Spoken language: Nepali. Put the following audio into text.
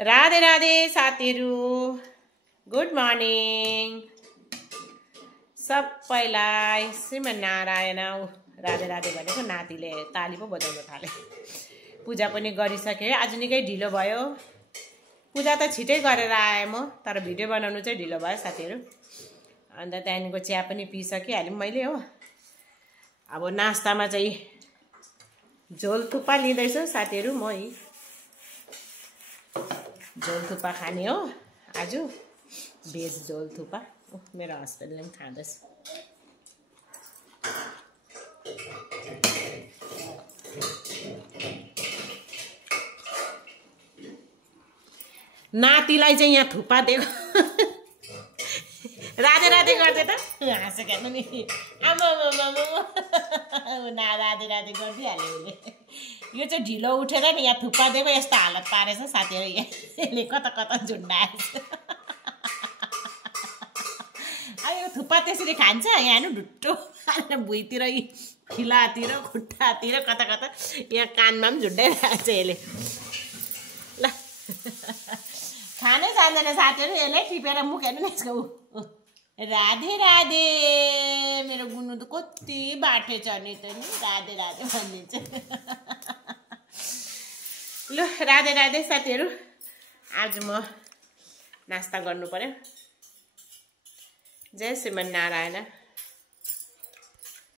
राधे राधे साथीहरु, गुड मर्निङ सबैलाई। श्रीमन्नारायण। राधे राधे भनेको नातिले ताली पो बजाउन थाले। पूजा पनि गरिसके। आज निकै ढिलो भयो। पूजा त छिटै गरेर आए म, तर भिडियो बनाउनु चाहिँ ढिलो भयो साथीहरु। अन्त त्यहाँदेखिको चिया पनि पिइसकिहालेँ मैले हो। अब नास्तामा चाहिँ झोल थुक्पा लिँदैछु साथीहरु। म झोल थुक्पा खाने हो आज, भेज झोल थुक्पा। मेरो हस्बेन्डले पनि खाँदैछ। नातिलाई चाहिँ यहाँ थुक्पा दिएको। राधे राधे गर्दै त हाँसेको हेर्नु नि। आमा राधे राधे गरिदिइहाल्यो उसले। यो चाहिँ ढिलो उठेर नि यहाँ थुक्पा दिएको यस्तो हालत पारेछ साथीहरु। यसले कता कता झुन्डाएछ। यो थुक्पा त्यसरी खान्छ यहाँ हेर्नु, ढुट्टो भुइँतिर, खिलातिर, खुट्टातिर, कता कता यहाँ कानमा पनि झुन्डाइरहेको छ यसले। ल खानै जान्दैन साथीहरु, यसले टिपेर मुख हेर्नु नि यसको। राधे राधे। मेरो गुनु त कति बाटे छ नि त नि, राधे राधे भनिदिन्छ। ल राधे राधे साथीहरु। आज म नास्ता गर्नु पर्यो। जय श्रीमन्नारायण।